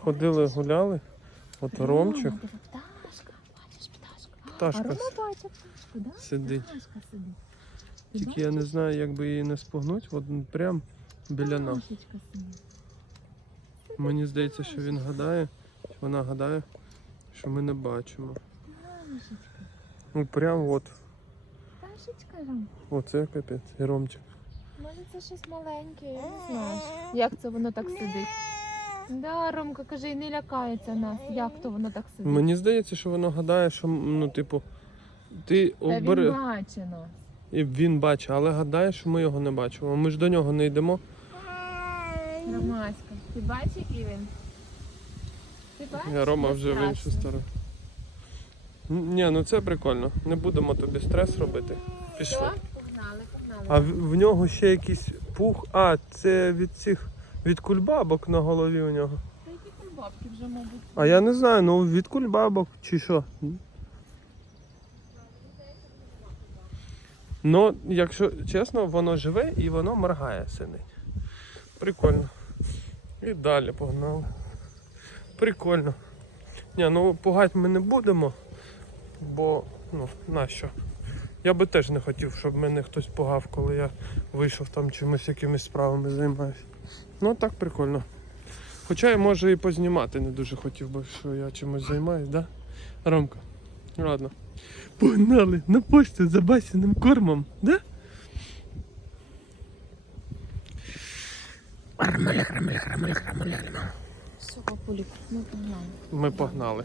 Ходили, гуляли. От Ромчик пташка, сидить. Тільки я не знаю, як би її не спугнути, от прям біля нас. Мені здається, що він гадає, чи вона гадає, що ми не бачимо. Ну прям от, Пташечка, Ром. оце капець, і Ромчик. Може це щось маленьке, я не знаю. Як це воно так сидить? Да, Ромка каже, і не лякається нас. Як то воно так сидить? Мені здається, що воно гадає, що ну, типу, ти Та він обери. бачить нас. І він бачить, але гадає, що ми його не бачимо. Ми ж до нього не йдемо. Ромаська, ти бачиш, який він? Ти бачиш? Я Рома вже в іншу сторону. Ні, ну це прикольно. Не будемо тобі стрес робити. Пішли. Погнали, погнали. А в, в нього ще якийсь пух. А, це від цих від кульбабок на голові у нього. Та які там бабки вже, мабуть. А я не знаю, ну від кульбабок чи що. Ну, якщо чесно, воно живе і воно моргає сидить. Прикольно. І далі погнали. Прикольно. Ні, ну пугати ми не будемо, бо ну, нащо? Я би теж не хотів, щоб мене хтось пугав, коли я вийшов там чимось якимись справами займаюся. Ну так прикольно. Хоча я може і познімати не дуже хотів би, що я чимось займаюсь, да? Ромка. Ладно. Погнали на пошту за басяним кормом, да? Все, папулік, ми погнали. Ми погнали.